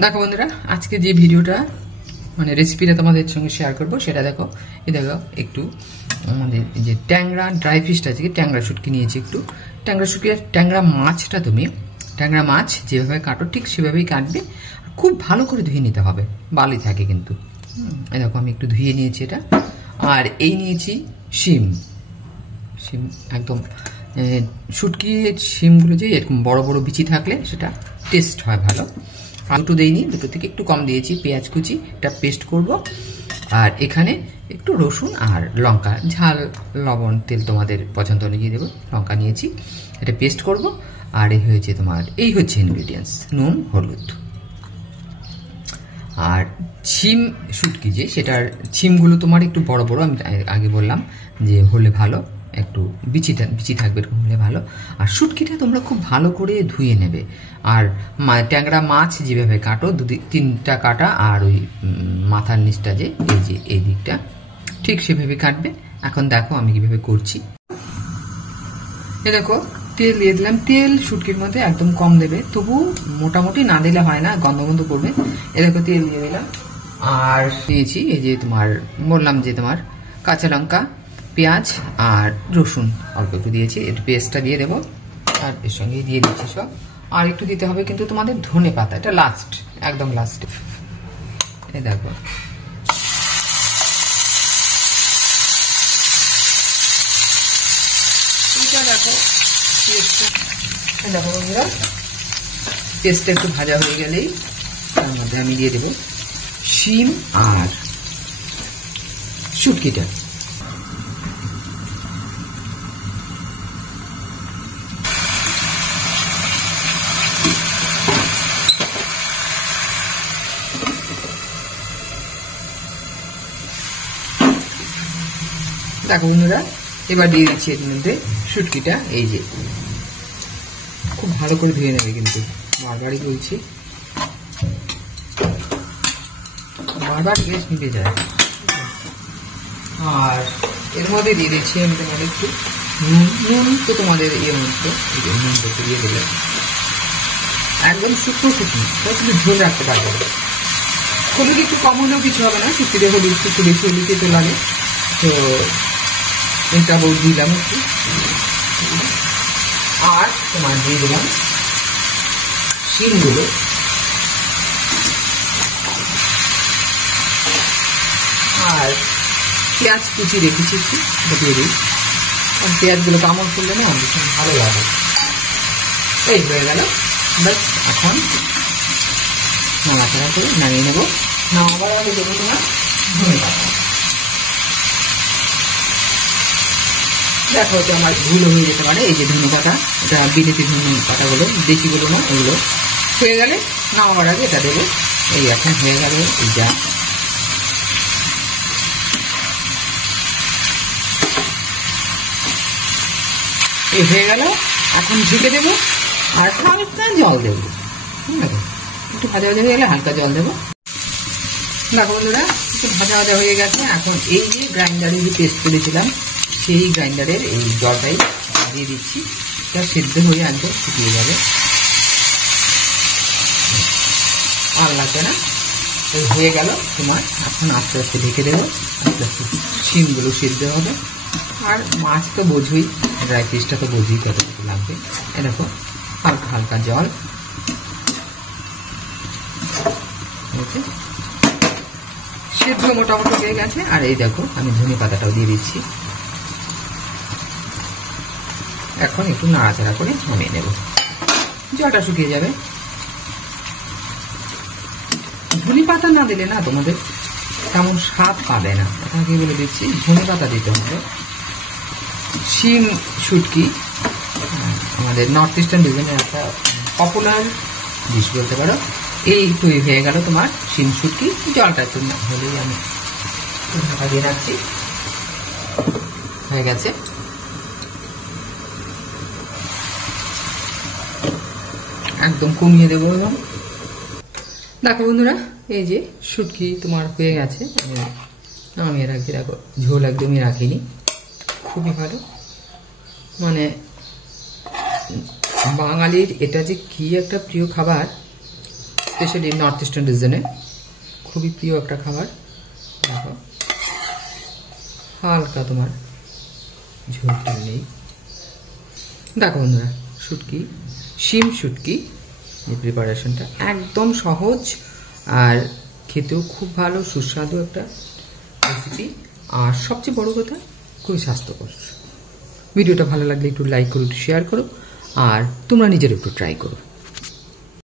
দেখো বন্ধুরা, আজকে যে ভিডিওটা মানে রেসিপিটা তোমাদের সঙ্গে শেয়ার করবো সেটা দেখো। এই দেখো একটু আমাদের যে ট্যাংরা ড্রাই ফিশটা আছে, ট্যাংরা শুটকি নিয়েছি একটু। ট্যাংরা শুটকি আর ট্যাংরা মাছটা তুমি ট্যাংরা মাছ যেভাবে কাটো ঠিক সেভাবেই কাটবে। খুব ভালো করে ধুয়ে নিতে হবে, বালি থাকে কিন্তু। এই দেখো আমি একটু ধুয়ে নিয়েছি এটা। আর এই নিয়েছি শিম। শিম একদম শুটকির শিমগুলো যে এরকম বড় বড় বিচি থাকলে সেটা টেস্ট হয় ভালো। দুটো দিইনি, দুটো থেকে একটু কম দিয়েছি। পেঁয়াজ কুচি, এটা পেস্ট করব। আর এখানে একটু রসুন আর লঙ্কা, ঝাল লবণ তেল তোমাদের পছন্দ অনুযায়ী দেবো। লঙ্কা নিয়েছি, এটা পেস্ট করব। আর এই হয়েছে তোমার, এই হচ্ছে ইনগ্রিডিয়েন্টস, নুন হলুদ। আর ছিম শুটকি যে সেটার ছিমগুলো তোমার একটু বড় বড়, আমি আগে বললাম যে হলে ভালো, একটু বিচি থাকবে এরকম হলে ভালো। আর শুটকিটা তোমরা খুব ভালো করে ধুয়ে নেবে। আর ট্যাংরা মাছ যেভাবে কাটো, তিনটা কাটা, আর ওই মাথার নিচটা যে এই দিকটা ঠিক সেভাবে কাটবে। এখন দেখো আমি কিভাবে করছি। এ দেখো তেল দিয়ে দিলাম। তেল শুটকির মধ্যে একদম কম দেবে, তবু মোটামুটি না দিলে হয় না, গন্ধ গন্ধ করবে। এ দেখো তেল দিয়ে দিলাম। আর দিয়েছি এই যে তোমার বললাম যে তোমার কাঁচা লঙ্কা, পেঁয়াজ আর রসুন অল্প একটু দিয়েছি। এর পেস্টটা দিয়ে দেবো। আর এর সঙ্গে দিয়ে দিচ্ছি সব। আর একটু দিতে হবে কিন্তু তোমাদের ধনে পাতা, এটা লাস্ট, একদম লাস্টে। এ দেখো এটা দেখো দেখো বন্ধুরা, পেস্টটা একটু ভাজা হয়ে গেলেই তার মধ্যে আমি দিয়ে দেবো শিম আর শুটকিটা। দেখো বন্ধুরা, এবার দিয়ে দিচ্ছি এর মধ্যে শুটকিটা। এই যে খুব ভালো করে ধুয়ে নেবে কিন্তু, বারবারই বলছি, বারবার গ্যাস নিতে যায়। আর এর মধ্যে দিয়ে দিচ্ছি আমি তোমাদের একটু নুন তো তোমাদের ইয়ে মতো, এই যে নুনটা একটু দিয়ে দিলে একদম শুকনো শুকনো, কিন্তু ঝোল রাখতে পারবে। হলুদ একটু কম হলেও কিছু হবে না, শুটকিতে হলুদ একটু বেশি হলুদ তো লাগে, তো এটা দিলাম একটু। আর তোমার দিয়ে দিলাম শিমগুলো। আর পেঁয়াজ কুচি রেখেছি একটু, দিয়ে দিই। কারণ পেঁয়াজগুলো কামড় করলে না ভীষণ ভালো লাগে। এই হয়ে গেল, বাস এখন নাড়াচাড়া করে নামিয়ে নেবো। নামাবার আগে দেবো তোমার ধনে পাতা। দেখো তো আমার ভুলও হয়ে যেতে পারে, এই যে ধনে পাতা, এটা বিদেশি ধনে পাতাগুলো, দেশিগুলো না, ওগুলো হয়ে গেলে নামাবার আগে এটা দেবো। এই এখন হয়ে গেল, এই যা এই হয়ে গেল। এখন ঢেকে দেবো আর হালকা জল দেবো। একটু ভাজা ভাজা হয়ে গেলে হালকা জল দেবো। দেখো বন্ধুরা, একটু ভাজা ভাজা হয়ে গেছে। এখন এই যে গ্রাইন্ডারে যে পেস্ট করেছিলাম সেই গ্রাইন্ডারের এই জলটাই দিয়ে দিচ্ছি। এটা সেদ্ধ হয়ে একদম শুকিয়ে যাবে, আর লাগবে না। হয়ে গেল তোমার। এখন আস্তে আস্তে ঢেকে দেবো, আস্তে আস্তে শিমগুলো সেদ্ধ হবে। আর মাছ তো বোঝোই, ড্রাই ফিশটা তো বোঝোই কতটুকু লাগবে। এরকম হালকা হালকা জল সেদ্ধ মোটামুটি হয়ে গেছে। আর এই দেখো আমি ধনে পাতাটাও দিয়ে দিচ্ছি। এখন একটু নাড়াচাড়া করে নামিয়ে নেব, জলটা শুকিয়ে যাবে। ধনে পাতা না দিলে না তোমাদের তেমন স্বাদ পাবে না, আপনাকে বলে দিচ্ছি, ধনে পাতা দিতে হবে। শিম শুটকি আমাদের নর্থ ইস্টার্ন রিজনের একটা পপুলার ডিশ বলতে পারো। এই তৈরি হয়ে গেল তোমার শিম শুটকি। জলটা একটু না হলেই আমি ঢাকা দিয়ে রাখছি, হয়ে গেছে। একদম কমিয়ে দেবো। এবং দেখো বন্ধুরা, এই যে শুটকি তোমার হয়ে গেছে, নামিয়ে রাখি। দেখো ঝোল একদমই রাখিনি, খুবই ভালো। মানে বাঙালির এটা যে কি একটা প্রিয় খাবার, স্পেশালি নর্থ ইস্টার্ন রিজনে খুবই প্রিয় একটা খাবার। দেখো হালকা তোমার ঝোলটা নেই। দেখো বন্ধুরা, শুটকি, শিম শুটকি এই প্রিপারেশনটা একদম সহজ আর খেতেও খুব ভালো, সুস্বাদু একটা রেসিপি। আর সবচেয়ে বড় কথা খুবই স্বাস্থ্যকর। ভিডিওটা ভালো লাগলে একটু লাইক করো, একটু শেয়ার করো, আর তোমরা নিজের একটু ট্রাই করো।